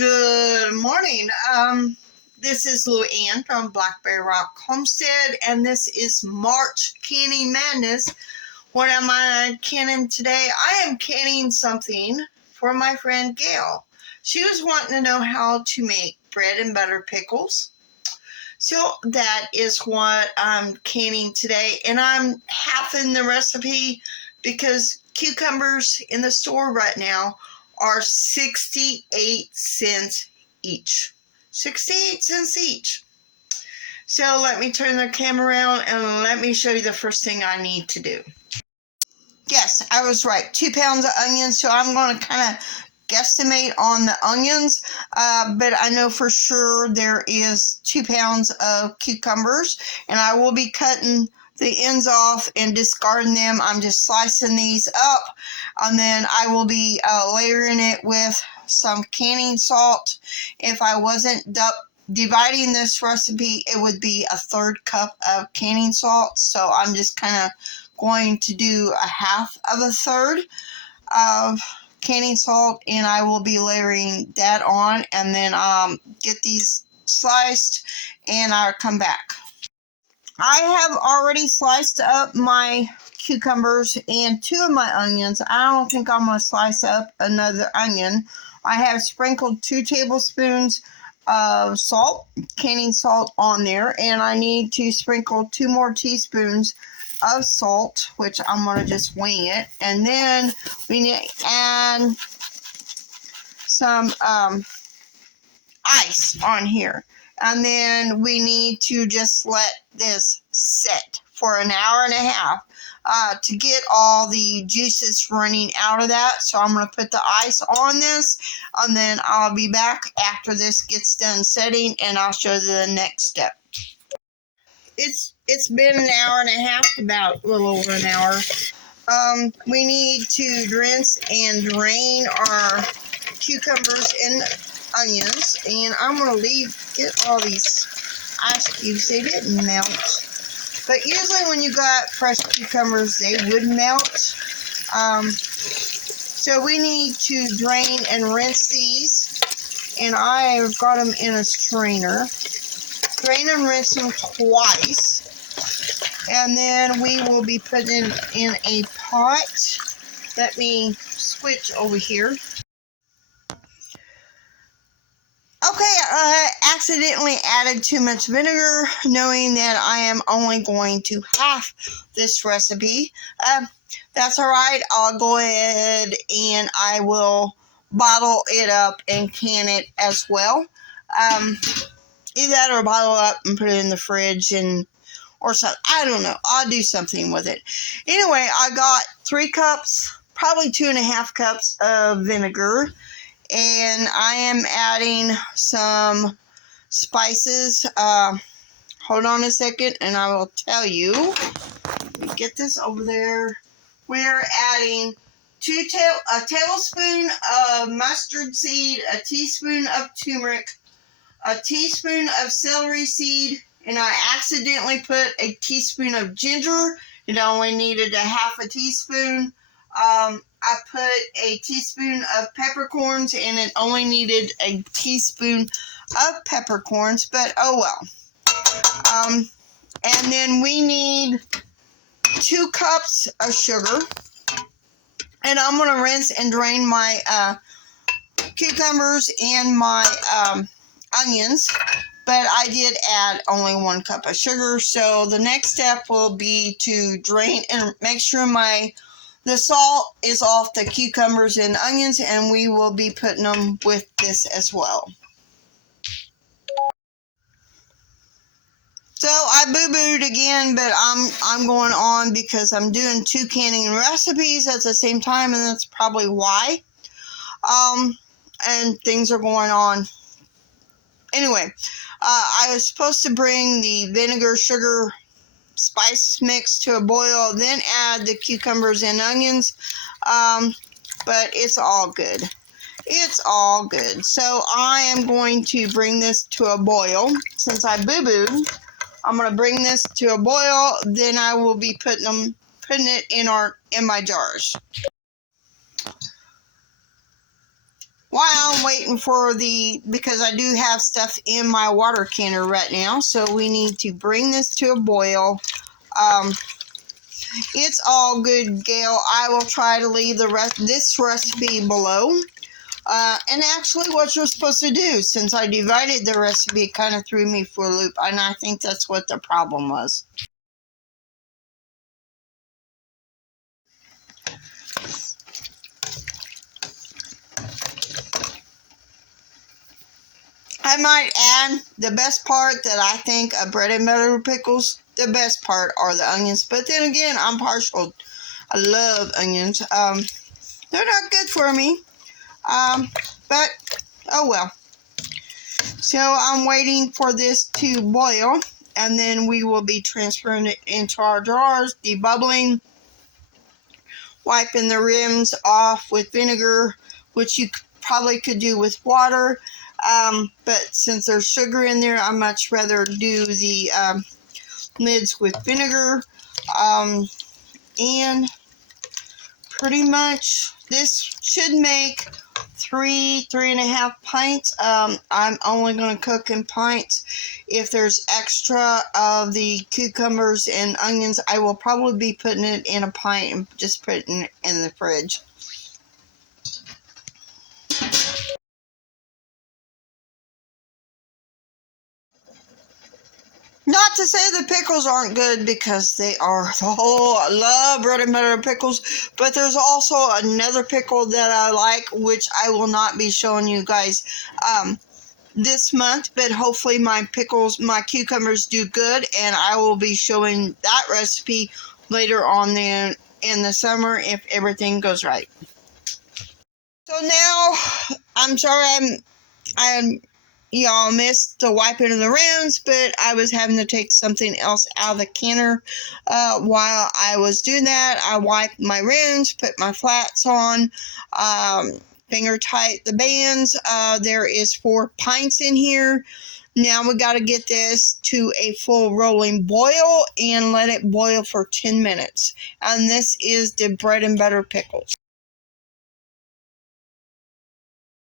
Good morning. This is Lou Ann from Blackberryrock Homestead, and this is March Canning Madness. What am I canning today? I am canning something for my friend Gail. She was wanting to know how to make bread and butter pickles. So that is what I'm canning today, and I'm halving the recipe because cucumbers in the store right now are 68 cents each. 68 cents each. So let me turn the camera around and let me show you the first thing I need to do. Yes, I was right. 2 pounds of onions. So I'm going to kind of guesstimate on the onions, but I know for sure there is 2 pounds of cucumbers, and I will be cutting the ends off and discarding them. I'm just slicing these up, and then I will be layering it with some canning salt. If I wasn't dividing this recipe, it would be a 1/3 cup of canning salt, so I'm just kind of going to do a 1/2 of a third of canning salt, and I will be layering that on, and then get these sliced, and I'll come back. I have already sliced up my cucumbers and 2 of my onions. I don't think I'm going to slice up another onion. I have sprinkled 2 tablespoons of salt, canning salt on there, and I need to sprinkle 2 more teaspoons of salt, which I'm going to just wing it. And then we need to add some ice on here. And then we need to just let this sit for an hour and a half to get all the juices running out of that. So I'm going to put the ice on this, and then I'll be back after this gets done setting, and I'll show you the next step. It's been an hour and a half, about a little over an hour. We need to rinse and drain our cucumbers and onions, and I'm going to get all these ice cubes. They didn't melt, but usually when you got fresh cucumbers, they would melt. So we need to drain and rinse these, and I've got them in a strainer. Drain and rinse them twice, and then we will be putting in a pot. Let me switch over here. Okay, I accidentally added too much vinegar, knowing that I am only going to half this recipe. That's alright. I'll go ahead and I will bottle it up and can it as well. Either that or bottle up and put it in the fridge or something. I don't know. I'll do something with it. Anyway, I got 3 cups, probably 2.5 cups of vinegar. And I am adding some spices. Hold on a second and I will tell you. Let me get this over there. We're adding a tablespoon of mustard seed, a teaspoon of turmeric, a teaspoon of celery seed, and I accidentally put a teaspoon of ginger. It only needed a 1/2 teaspoon. I put a teaspoon of peppercorns, and it only needed a teaspoon of peppercorns, but oh well. And then we need 2 cups of sugar, and I'm going to rinse and drain my cucumbers and my onions, but I did add only 1 cup of sugar. So the next step will be to drain and make sure the salt is off the cucumbers and onions, and we will be putting them with this as well. So I boo-booed again, but I'm going on because I'm doing 2 canning recipes at the same time, and that's probably why. And things are going on. Anyway, I was supposed to bring the vinegar, sugar, spice mix to a boil, then add the cucumbers and onions, but it's all good. It's all good. So I am going to bring this to a boil. Since I boo-booed, I'm going to bring this to a boil, then I will be putting it in my jars. While I'm waiting for because I do have stuff in my water canner right now, so we need to bring this to a boil. It's all good, Gail. I will try to leave this recipe below. And actually what you're supposed to do, since I divided the recipe, kind of threw me for a loop, and I think that's what the problem was. I might add the best part that I think of bread and butter pickles, the best part are the onions. But then again, I'm partial. I love onions. They're not good for me. But, oh well. So I'm waiting for this to boil, and then we will be transferring it into our jars, debubbling, wiping the rims off with vinegar, which you probably could do with water. But since there's sugar in there, I much rather do the lids with vinegar. And pretty much this should make 3.5 pints. I'm only going to cook in pints. If there's extra of the cucumbers and onions, I will probably be putting it in a pint and just put it in the fridge. Not to say the pickles aren't good, because they are. I love bread and butter pickles, but there's also another pickle that I like, which I will not be showing you guys this month, but hopefully my cucumbers do good, and I will be showing that recipe later on in the summer if everything goes right. So now, I'm sorry y'all missed the wiping of the rims, but I was having to take something else out of the canner. While I was doing that, I wiped my rims, put my flats on, finger tight the bands. There is 4 pints in here. Now we got to get this to a full rolling boil and let it boil for 10 minutes. And this is the bread and butter pickles.